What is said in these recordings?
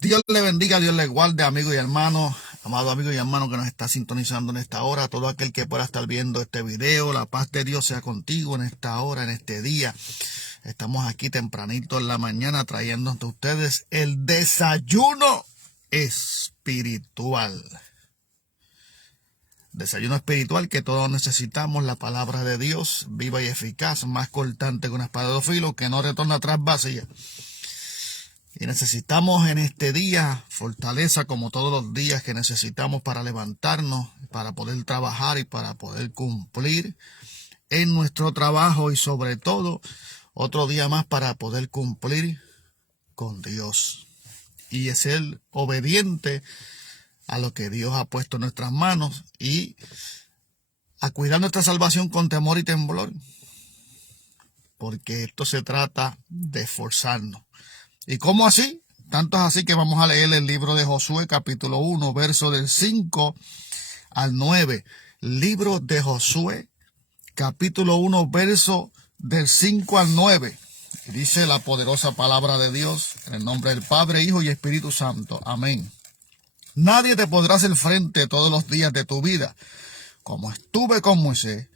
Dios le bendiga, Dios le guarde, amigo y hermano, amado amigo y hermano que nos está sintonizando en esta hora, todo aquel que pueda estar viendo este video, la paz de Dios sea contigo en esta hora, en este día. Estamos aquí tempranito en la mañana trayendo a ustedes el desayuno espiritual. Desayuno espiritual que todos necesitamos, la palabra de Dios, viva y eficaz, más cortante que una espada de dos filos, que no retorna atrás vacía. Y necesitamos en este día fortaleza como todos los días que necesitamos para levantarnos, para poder trabajar y para poder cumplir en nuestro trabajo y sobre todo otro día más para poder cumplir con Dios. Y es ser obediente a lo que Dios ha puesto en nuestras manos y a cuidar nuestra salvación con temor y temblor. Porque esto se trata de esforzarnos. ¿Y cómo así? Tanto es así que vamos a leer el libro de Josué, capítulo 1, verso del 5 al 9. Libro de Josué, capítulo 1, verso del 5 al 9. Y dice la poderosa palabra de Dios, en el nombre del Padre, Hijo y Espíritu Santo. Amén. Nadie te podrá hacer frente todos los días de tu vida. Como estuve con Moisés,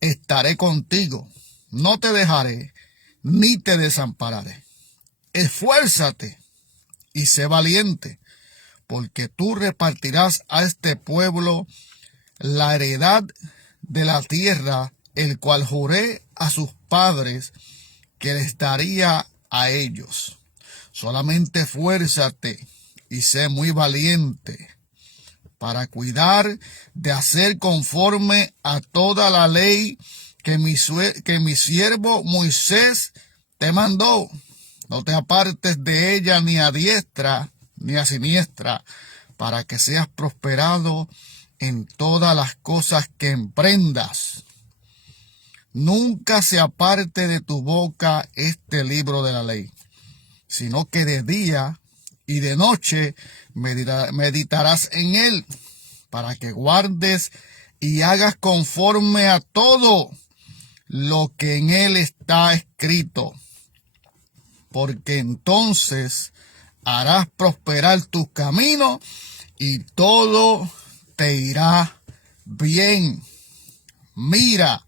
estaré contigo. No te dejaré, ni te desampararé. Esfuérzate y sé valiente, porque tú repartirás a este pueblo la heredad de la tierra, el cual juré a sus padres que les daría a ellos. Solamente esfuérzate y sé muy valiente para cuidar de hacer conforme a toda la ley que mi siervo Moisés te mandó. No te apartes de ella ni a diestra ni a siniestra, para que seas prosperado en todas las cosas que emprendas. Nunca se aparte de tu boca este libro de la ley, sino que de día y de noche meditarás en él, para que guardes y hagas conforme a todo lo que en él está escrito. Porque entonces harás prosperar tus caminos y todo te irá bien. Mira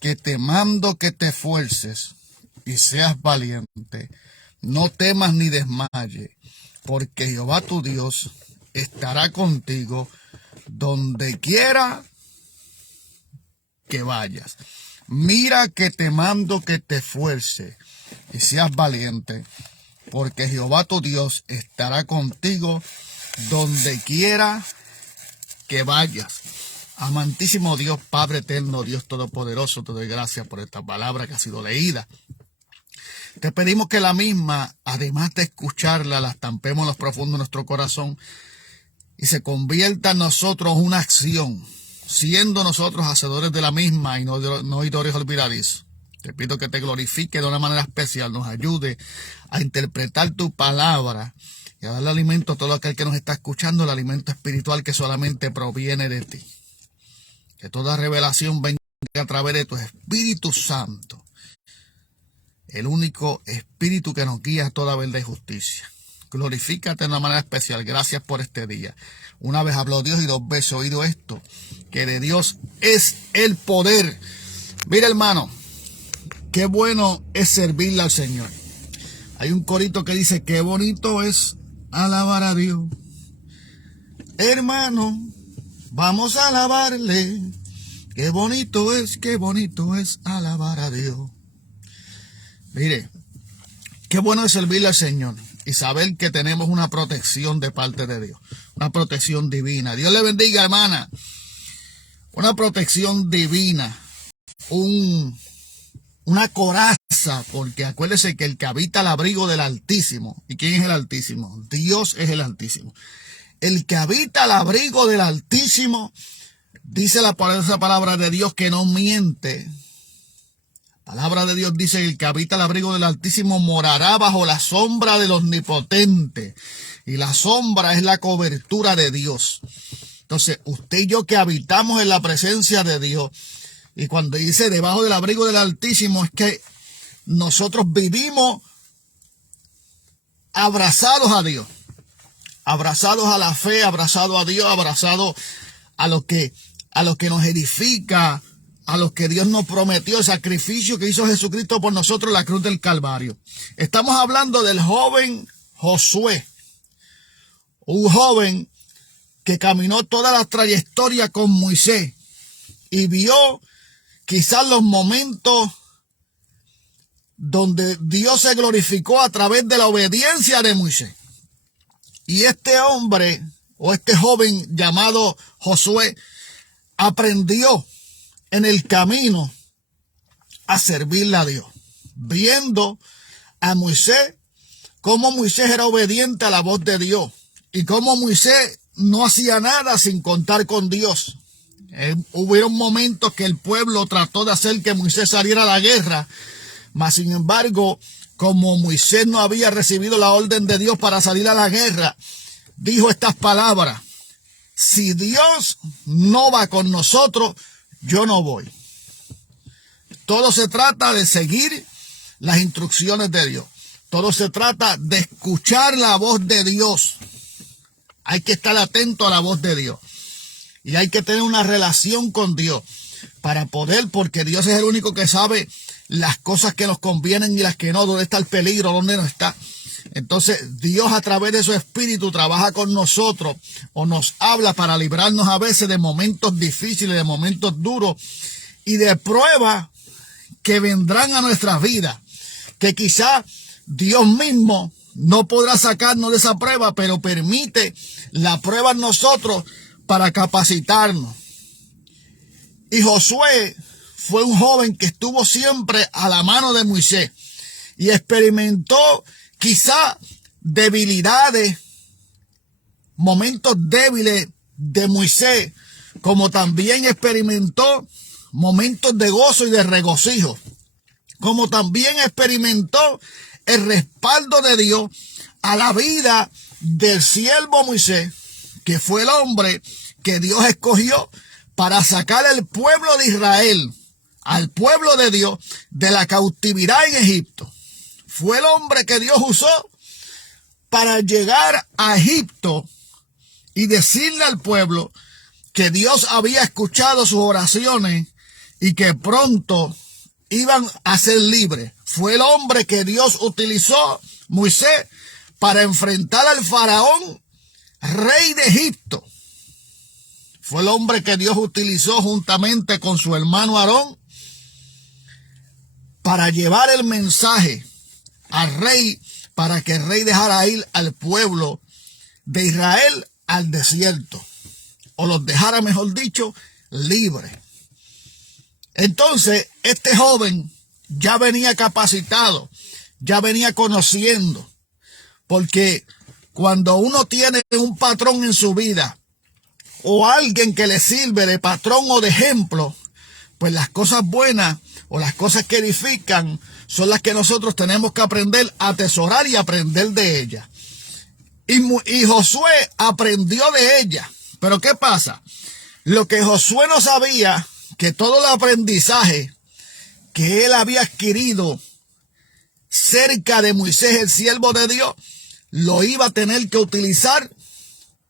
que te mando que te esfuerces y seas valiente. No temas ni desmayes, porque Jehová tu Dios estará contigo donde quiera que vayas. Mira que te mando que te esfuerces y seas valiente, porque Jehová tu Dios estará contigo donde quiera que vayas. Amantísimo Dios, Padre eterno, Dios todopoderoso, te doy gracias por esta palabra que ha sido leída. Te pedimos que la misma, además de escucharla, la estampemos en los profundos de nuestro corazón y se convierta en nosotros una acción, siendo nosotros hacedores de la misma y no oidores olvidadizos. Te pido que te glorifique de una manera especial, nos ayude a interpretar tu palabra y a darle alimento a todo aquel que nos está escuchando, el alimento espiritual que solamente proviene de ti. Que toda revelación venga a través de tu Espíritu Santo, el único Espíritu que nos guía a toda verdad y justicia. Glorifícate de una manera especial. Gracias por este día. Una vez habló Dios y dos veces oído esto, que de Dios es el poder. Mira, hermano, qué bueno es servirle al Señor. Hay un corito que dice, qué bonito es alabar a Dios. Hermano, vamos a alabarle. Qué bonito es alabar a Dios. Mire, qué bueno es servirle al Señor y saber que tenemos una protección de parte de Dios. Una protección divina. Dios le bendiga, hermana. Una protección divina. Una coraza, porque acuérdese que el que habita al abrigo del Altísimo. ¿Y quién es el Altísimo? Dios es el Altísimo. El que habita al abrigo del Altísimo, dice la poderosa palabra de Dios que no miente. La palabra de Dios dice que el que habita al abrigo del Altísimo morará bajo la sombra del Omnipotente. Y la sombra es la cobertura de Dios. Entonces, usted y yo que habitamos en la presencia de Dios, y cuando dice debajo del abrigo del Altísimo, es que nosotros vivimos abrazados a Dios. abrazados a la fe, abrazados a Dios, abrazados a lo que nos edifica, a lo que Dios nos prometió, el sacrificio que hizo Jesucristo por nosotros en la cruz del Calvario. Estamos hablando del joven Josué, un joven que caminó toda la trayectoria con Moisés y vio quizás los momentos donde Dios se glorificó a través de la obediencia de Moisés. Y este hombre, o este joven llamado Josué, aprendió en el camino a servirle a Dios, viendo a Moisés, cómo Moisés era obediente a la voz de Dios y cómo Moisés no hacía nada sin contar con Dios. Hubieron momentos que el pueblo trató de hacer que Moisés saliera a la guerra, mas sin embargo, como Moisés no había recibido la orden de Dios para salir a la guerra, dijo estas palabras: si Dios no va con nosotros, yo no voy. Todo se trata de seguir las instrucciones de Dios. Todo se trata de escuchar la voz de Dios. Hay que estar atento a la voz de Dios. Y hay que tener una relación con Dios para poder, porque Dios es el único que sabe las cosas que nos convienen y las que no, dónde está el peligro, dónde no está. Entonces Dios a través de su espíritu trabaja con nosotros o nos habla para librarnos a veces de momentos difíciles, de momentos duros y de pruebas que vendrán a nuestras vidas, que quizá Dios mismo no podrá sacarnos de esa prueba, pero permite la prueba en nosotros para capacitarnos. Y Josué fue un joven que estuvo siempre a la mano de Moisés y experimentó quizá debilidades, momentos débiles de Moisés, como también experimentó momentos de gozo y de regocijo, como también experimentó el respaldo de Dios a la vida del siervo Moisés, que fue el hombre que Dios escogió para sacar al pueblo de Israel, al pueblo de Dios, de la cautividad en Egipto. Fue el hombre que Dios usó para llegar a Egipto y decirle al pueblo que Dios había escuchado sus oraciones y que pronto iban a ser libres. Fue el hombre que Dios utilizó, Moisés, para enfrentar al faraón, rey de Egipto. Fue el hombre que Dios utilizó juntamente con su hermano Aarón para llevar el mensaje al rey, para que el rey dejara ir al pueblo de Israel al desierto, o los dejara, mejor dicho, libres. Entonces, este joven ya venía capacitado, ya venía conociendo, porque cuando uno tiene un patrón en su vida, o alguien que le sirve de patrón o de ejemplo, pues las cosas buenas o las cosas que edifican son las que nosotros tenemos que aprender a atesorar y aprender de ellas. Y Josué aprendió de ella. Pero ¿qué pasa? Lo que Josué no sabía, que todo el aprendizaje que él había adquirido cerca de Moisés, el siervo de Dios, lo iba a tener que utilizar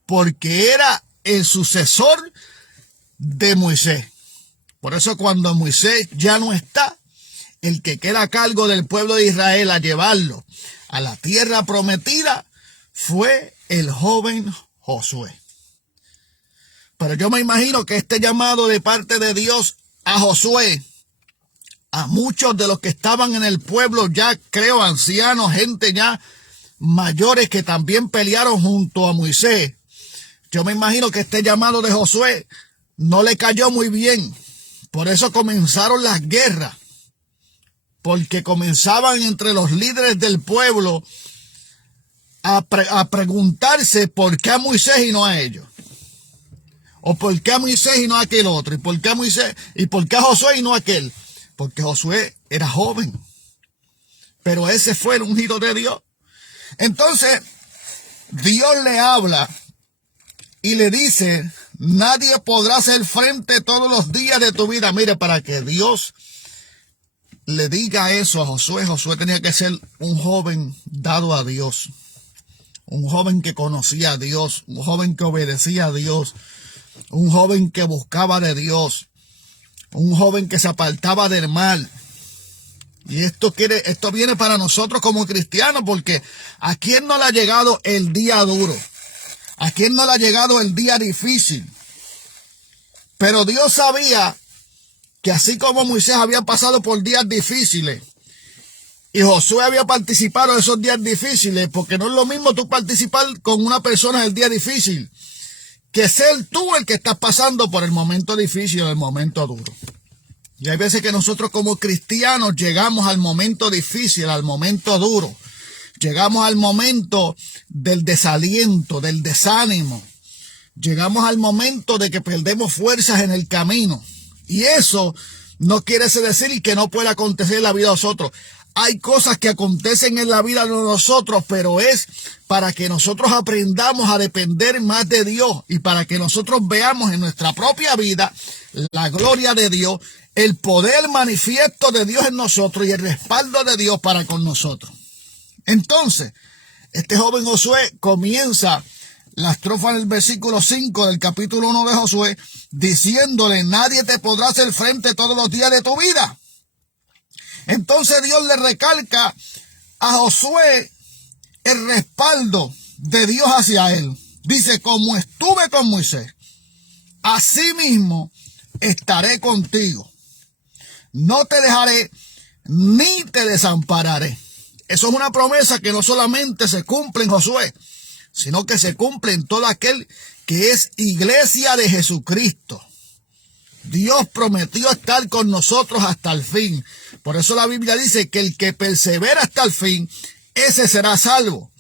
porque era el sucesor de Moisés. Por eso cuando Moisés ya no está, el que queda a cargo del pueblo de Israel a llevarlo a la tierra prometida fue el joven Josué. Pero yo me imagino que este llamado de parte de Dios a Josué, a muchos de los que estaban en el pueblo, ya creo ancianos, gente ya mayores que también pelearon junto a Moisés, yo me imagino que este llamado de Josué no le cayó muy bien. Por eso comenzaron las guerras, porque comenzaban entre los líderes del pueblo a preguntarse por qué a Moisés y no a ellos. O por qué a Moisés y no a aquel otro. Y por qué a Moisés y por qué a Josué y no a aquel. Porque Josué era joven. Pero ese fue el ungido de Dios. Entonces, Dios le habla y le dice: nadie podrá hacer frente todos los días de tu vida. Mire, para que Dios le diga eso a Josué, Josué tenía que ser un joven dado a Dios. un joven que conocía a Dios, un joven que obedecía a Dios, un joven que buscaba de Dios, un joven que se apartaba del mal. Y esto viene para nosotros como cristianos, porque ¿a quién no le ha llegado el día duro? ¿A quién no le ha llegado el día difícil? Pero Dios sabía que así como Moisés había pasado por días difíciles y Josué había participado de esos días difíciles, porque no es lo mismo tú participar con una persona en el día difícil que ser tú el que estás pasando por el momento difícil o el momento duro. Y hay veces que nosotros como cristianos llegamos al momento difícil, al momento duro. Llegamos al momento del desaliento, del desánimo. Llegamos al momento de que perdemos fuerzas en el camino. Y eso no quiere decir que no pueda acontecer en la vida de nosotros. Hay cosas que acontecen en la vida de nosotros, pero es para que nosotros aprendamos a depender más de Dios y para que nosotros veamos en nuestra propia vida la gloria de Dios, el poder manifiesto de Dios en nosotros y el respaldo de Dios para con nosotros. Entonces, este joven Josué comienza la estrofa en el versículo 5 del capítulo 1 de Josué diciéndole: nadie te podrá hacer frente todos los días de tu vida. Entonces Dios le recalca a Josué el respaldo de Dios hacia él. Dice: como estuve con Moisés, así mismo estaré contigo. No te dejaré ni te desampararé. Eso es una promesa que no solamente se cumple en Josué, sino que se cumple en todo aquel que es iglesia de Jesucristo. Dios prometió estar con nosotros hasta el fin. Por eso la Biblia dice que el que persevera hasta el fin, ese será salvo.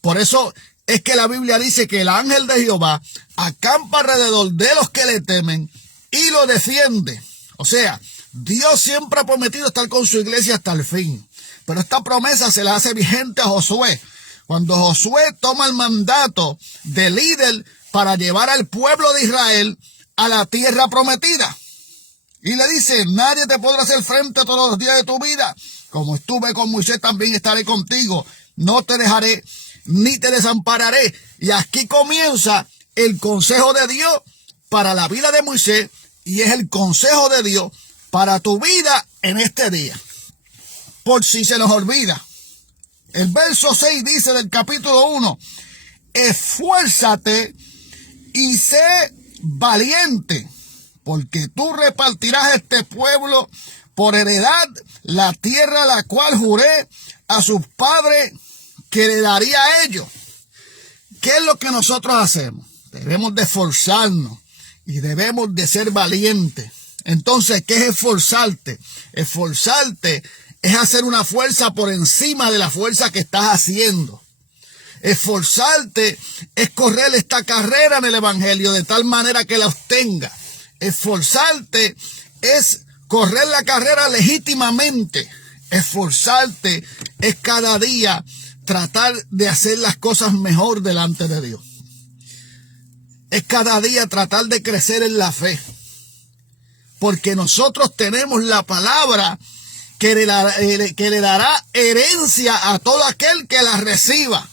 Por eso es que la Biblia dice que el ángel de Jehová acampa alrededor de los que le temen y lo defiende. O sea, Dios siempre ha prometido estar con su iglesia hasta el fin. Pero esta promesa se la hace vigente a Josué. Cuando Josué toma el mandato de líder para llevar al pueblo de Israel a la tierra prometida. Y le dice: nadie te podrá hacer frente todos los días de tu vida. Como estuve con Moisés, también estaré contigo. No te dejaré ni te desampararé. Y aquí comienza el consejo de Dios para la vida de Moisés y es el consejo de Dios para tu vida en este día. Por si se nos olvida, el verso 6 dice del capítulo 1: esfuérzate y sé valiente, porque tú repartirás a este pueblo por heredad la tierra a la cual juré a sus padres que le daría a ellos. ¿Qué es lo que nosotros hacemos? Debemos de esforzarnos y debemos de ser valientes. Entonces, ¿qué es esforzarte? Esforzarte es hacer una fuerza por encima de la fuerza que estás haciendo. Esforzarte es correr esta carrera en el evangelio de tal manera que la obtenga. Esforzarte es correr la carrera legítimamente. Esforzarte es cada día tratar de hacer las cosas mejor delante de Dios. Es cada día tratar de crecer en la fe. Porque nosotros tenemos la palabra que le dará herencia a todo aquel que la reciba.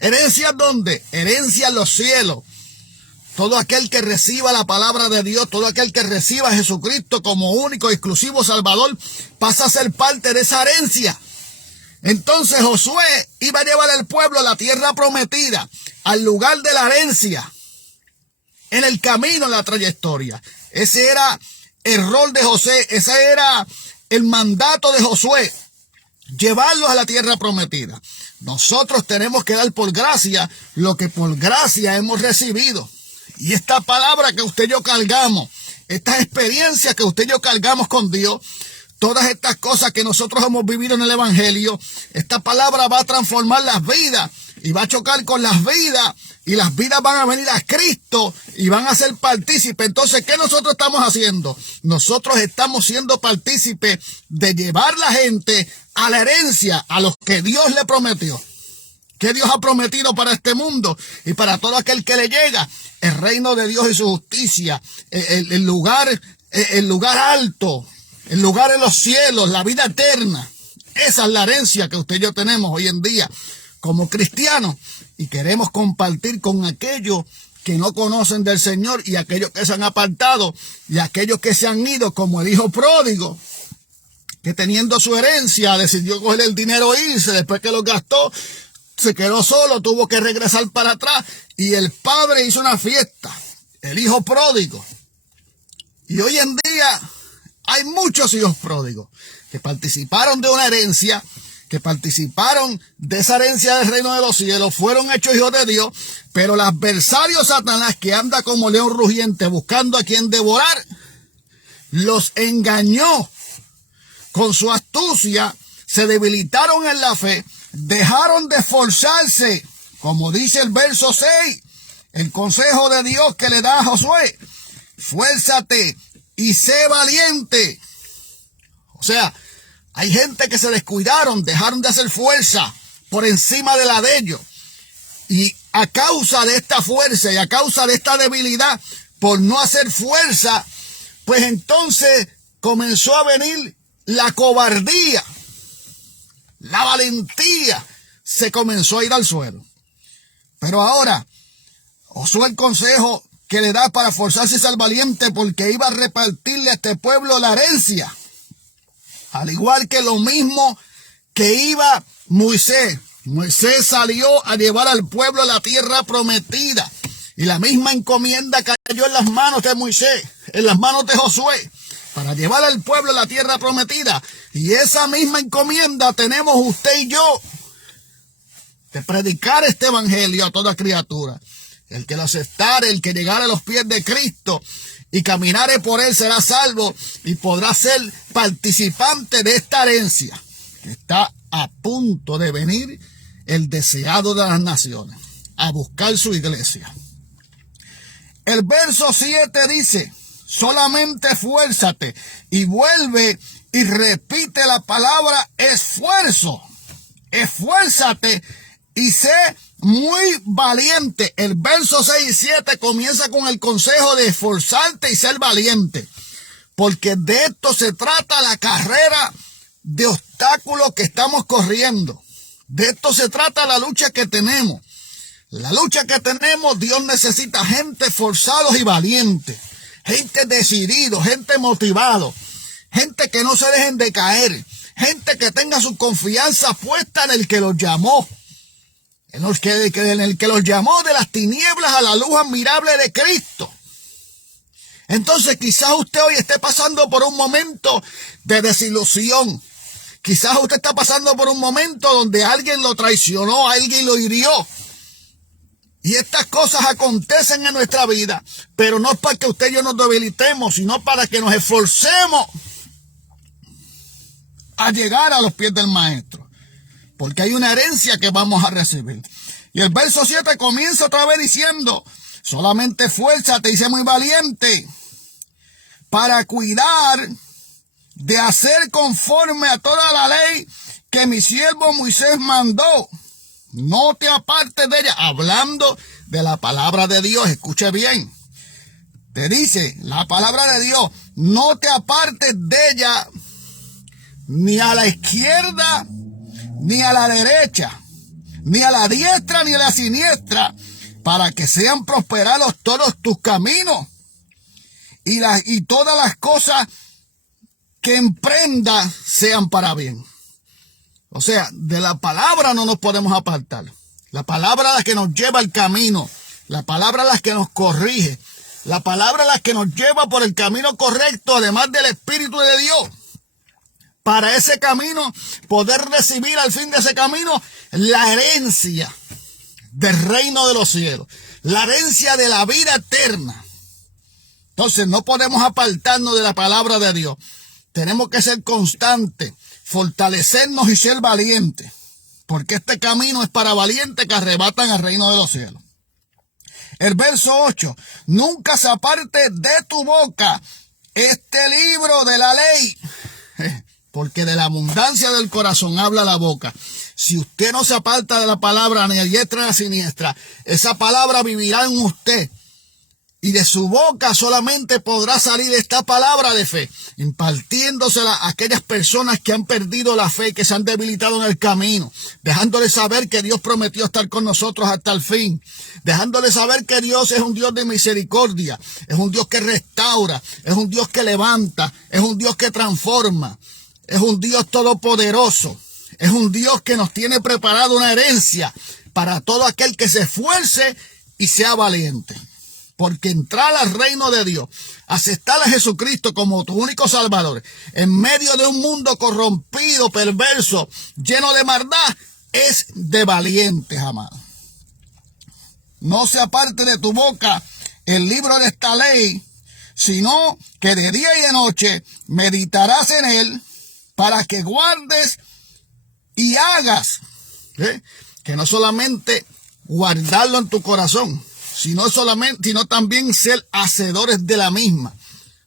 ¿Herencia dónde? Herencia en los cielos. Todo aquel que reciba la palabra de Dios, todo aquel que reciba a Jesucristo como único y exclusivo Salvador, pasa a ser parte de esa herencia. Entonces Josué iba a llevar al pueblo a la tierra prometida, al lugar de la herencia, en el camino, en la trayectoria. Ese era el rol de José, ese era el mandato de Josué, llevarlos a la tierra prometida. Nosotros tenemos que dar por gracia lo que por gracia hemos recibido. Y esta palabra que usted y yo cargamos, estas experiencias que usted y yo cargamos con Dios, todas estas cosas que nosotros hemos vivido en el evangelio, esta palabra va a transformar las vidas y va a chocar con las vidas y las vidas van a venir a Cristo y van a ser partícipes. Entonces, ¿qué nosotros estamos haciendo? Nosotros estamos siendo partícipes de llevar la gente a la herencia, a los que Dios le prometió. ¿Qué Dios ha prometido para este mundo y para todo aquel que le llega? El reino de Dios y su justicia, el lugar alto, el lugar en los cielos, la vida eterna. Esa es la herencia que usted y yo tenemos hoy en día. como cristianos y queremos compartir con aquellos que no conocen del Señor y aquellos que se han apartado y aquellos que se han ido, como el hijo pródigo, que teniendo su herencia decidió coger el dinero e irse. Después que lo gastó, se quedó solo, tuvo que regresar para atrás y el padre hizo una fiesta, el hijo pródigo. Y hoy en día hay muchos hijos pródigos que participaron de una herencia, que participaron de esa herencia del reino de los cielos, fueron hechos hijos de Dios, pero el adversario Satanás, que anda como león rugiente buscando a quien devorar, los engañó con su astucia, se debilitaron en la fe, dejaron de esforzarse, como dice el verso 6, el consejo de Dios que le da a Josué: fuérzate y sé valiente. O sea, hay gente que se descuidaron, dejaron de hacer fuerza por encima de la de ellos. Y a causa de esta fuerza y a causa de esta debilidad, por no hacer fuerza, pues entonces comenzó a venir la cobardía, la valentía se comenzó a ir al suelo. Pero ahora, Josué el consejo que le da para forzarse a ser valiente, porque iba a repartirle a este pueblo la herencia. Al igual que lo mismo que iba Moisés. Moisés salió a llevar al pueblo a la tierra prometida. Y la misma encomienda cayó en las manos de Moisés, en las manos de Josué, para llevar al pueblo a la tierra prometida. Y esa misma encomienda tenemos usted y yo, de predicar este evangelio a toda criatura. El que lo aceptare, el que llegare a los pies de Cristo y caminare por él será salvo y podrá ser participante de esta herencia que está a punto de venir, el deseado de las naciones, a buscar su iglesia. El verso 7 dice: solamente esfuérzate, y vuelve y repite la palabra esfuerzo. Esfuérzate y sé muy valiente. El verso 6 y 7 comienza con el consejo de esforzarte y ser valiente, porque de esto se trata la carrera de obstáculos que estamos corriendo. De esto se trata la lucha que tenemos. La lucha que tenemos, Dios necesita gente esforzados y valientes, gente decididos, gente motivados, gente que no se dejen de caer, gente que tenga su confianza puesta en el que los llamó, en el que los llamó de las tinieblas a la luz admirable de Cristo. Entonces quizás usted hoy esté pasando por un momento de desilusión. Quizás usted está pasando por un momento donde alguien lo traicionó, alguien lo hirió. Y estas cosas acontecen en nuestra vida, pero no es para que usted y yo nos debilitemos, sino para que nos esforcemos a llegar a los pies del Maestro, porque hay una herencia que vamos a recibir. Y el verso 7 comienza otra vez diciendo: solamente esfuérzate y sé muy valiente para cuidar de hacer conforme a toda la ley que mi siervo Moisés mandó. No te apartes de ella. Hablando de la palabra de Dios, escuche bien. Te dice la palabra de Dios: no te apartes de ella, ni a la izquierda, ni a la derecha, ni a la diestra, ni a la siniestra, para que sean prosperados todos tus caminos y todas las cosas que emprendas sean para bien. O sea, de la palabra no nos podemos apartar. La palabra es la que nos lleva al camino. La palabra es la que nos corrige. La palabra es la que nos lleva por el camino correcto, además del Espíritu de Dios. Para ese camino, poder recibir al fin de ese camino la herencia del reino de los cielos. La herencia de la vida eterna. Entonces no podemos apartarnos de la palabra de Dios. Tenemos que ser constantes, fortalecernos y ser valientes, porque este camino es para valientes que arrebatan el reino de los cielos. El verso 8: nunca se aparte de tu boca este libro de la ley, porque de la abundancia del corazón habla la boca. Si usted no se aparta de la palabra ni a diestra ni a siniestra, esa palabra vivirá en usted. Y de su boca solamente podrá salir esta palabra de fe, impartiéndosela a aquellas personas que han perdido la fe, que se han debilitado en el camino, dejándoles saber que Dios prometió estar con nosotros hasta el fin, dejándoles saber que Dios es un Dios de misericordia, es un Dios que restaura, es un Dios que levanta, es un Dios que transforma, es un Dios todopoderoso, es un Dios que nos tiene preparado una herencia para todo aquel que se esfuerce y sea valiente. Porque entrar al reino de Dios, aceptar a Jesucristo como tu único Salvador, en medio de un mundo corrompido, perverso, lleno de maldad, es de valientes, amado. No se aparte de tu boca el libro de esta ley, sino que de día y de noche meditarás en él para que guardes y hagas. Que no solamente guardarlo en tu corazón, sino también ser hacedores de la misma.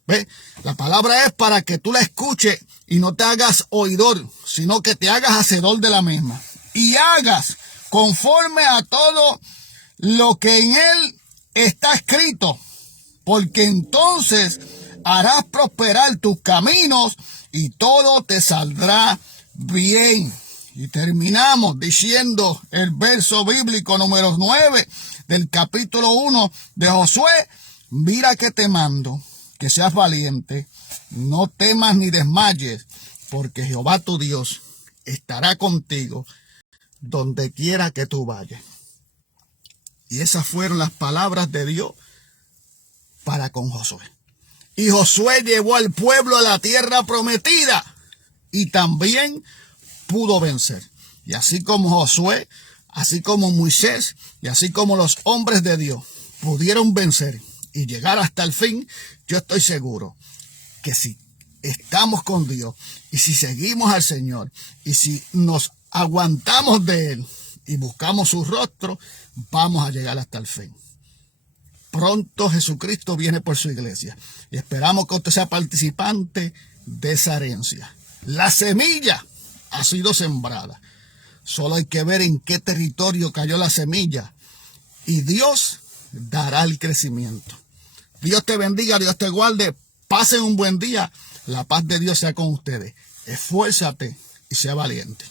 ¿Ve? La palabra es para que tú la escuches y no te hagas oidor, sino que te hagas hacedor de la misma. Y hagas conforme a todo lo que en él está escrito, porque entonces harás prosperar tus caminos y todo te saldrá bien. Y terminamos diciendo el verso bíblico número 9 del capítulo 1 de Josué. Mira que te mando, que seas valiente, no temas ni desmayes, porque Jehová tu Dios estará contigo donde quiera que tú vayas. Y esas fueron las palabras de Dios para con Josué. Y Josué llevó al pueblo a la tierra prometida y también pudo vencer. Y así como Josué, así como Moisés y así como los hombres de Dios pudieron vencer y llegar hasta el fin, yo estoy seguro que si estamos con Dios y si seguimos al Señor y si nos aguantamos de Él y buscamos su rostro, vamos a llegar hasta el fin. Pronto Jesucristo viene por su iglesia y esperamos que usted sea participante de esa herencia. La semilla ha sido sembrada. Solo hay que ver en qué territorio cayó la semilla y Dios dará el crecimiento. Dios te bendiga, Dios te guarde. Pasen un buen día. La paz de Dios sea con ustedes. Esfuérzate y sea valiente.